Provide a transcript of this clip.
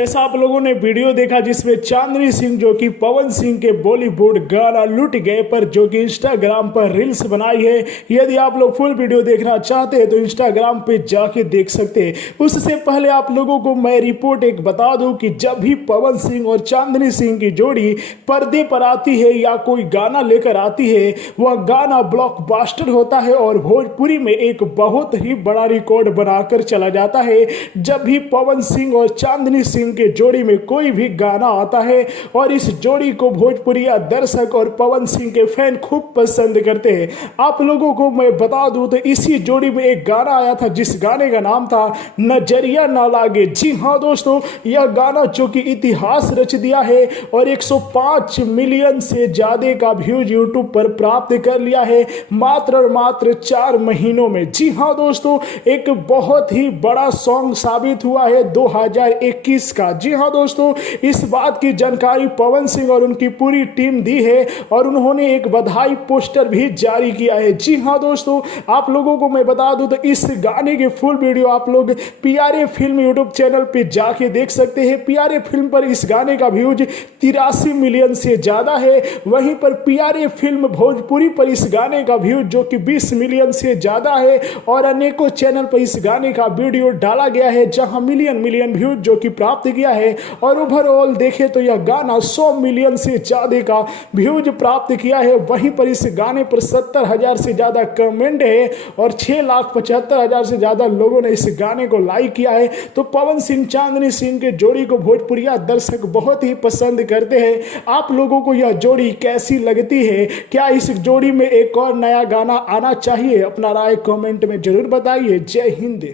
जैसा आप लोगों ने वीडियो देखा जिसमें चांदनी सिंह जो कि पवन सिंह के बॉलीवुड गाना लुट गए पर जो कि इंस्टाग्राम पर रील्स बनाई है। यदि आप लोग फुल वीडियो देखना चाहते हैं तो इंस्टाग्राम पे जाके देख सकते हैं। उससे पहले आप लोगों को मैं रिपोर्ट एक बता दूं कि जब भी पवन सिंह और चांदनी सिंह की जोड़ी पर्दे पर आती है या कोई गाना लेकर आती है, वह गाना ब्लॉकबस्टर होता है और भोजपुरी में एक बहुत ही बड़ा रिकॉर्ड बनाकर चला जाता है। जब भी पवन सिंह और चांदनी सिंह के जोड़ी में कोई भी गाना आता है और इस जोड़ी को भोजपुरिया दर्शक और पवन सिंह के फैन खूब पसंद करते हैं। आप लोगों को मैं बता दूं तो इसी जोड़ी में एक गाना आया था जिस गाने का नाम था नजरिया ना लागे। जी हाँ दोस्तों, यह गाना जो कि इतिहास रच दिया है और 105 मिलियन से ज्यादा का व्यूज यूट्यूब पर प्राप्त कर लिया है मात्र और मात्र 4 महीनों में। जी हाँ दोस्तों, एक बहुत ही बड़ा सॉन्ग साबित हुआ है 2021 का। जी हाँ दोस्तों, इस बात की जानकारी पवन सिंह और उनकी पूरी टीम दी है और उन्होंने एक बधाई पोस्टर भी जारी किया है। जी हाँ दोस्तों, आप लोगों को मैं बता दूं तो इस गाने की फुल वीडियो आप लोग पीआरए फिल्म यूट्यूब चैनल पे जाके देख सकते हैं। पीआरए फिल्म पर इस गाने का व्यूज 83 मिलियन से ज्यादा है। वहीं पर पीआरए फिल्म भोजपुरी पर इस गाने का व्यूज जो कि 20 मिलियन से ज्यादा है और अनेकों चैनल पर इस गाने का वीडियो डाला गया है जहां मिलियन व्यूज जो कि प्राप्त किया है। और ओवरऑल देखें तो यह गाना 100 मिलियन से ज्यादा का व्यूज प्राप्त किया है। वहीं पर इस गाने पर 70,000 से ज्यादा कमेंट है और 6,75,000 से ज्यादा लोगों ने इस गाने को लाइक किया है। तो पवन सिंह चांदनी सिंह के जोड़ी को भोजपुरिया दर्शक बहुत ही पसंद करते हैं। आप लोगों को यह जोड़ी कैसी लगती है? क्या इस जोड़ी में एक और नया गाना आना चाहिए? अपना राय कमेंट में जरूर बताइए। जय हिंद।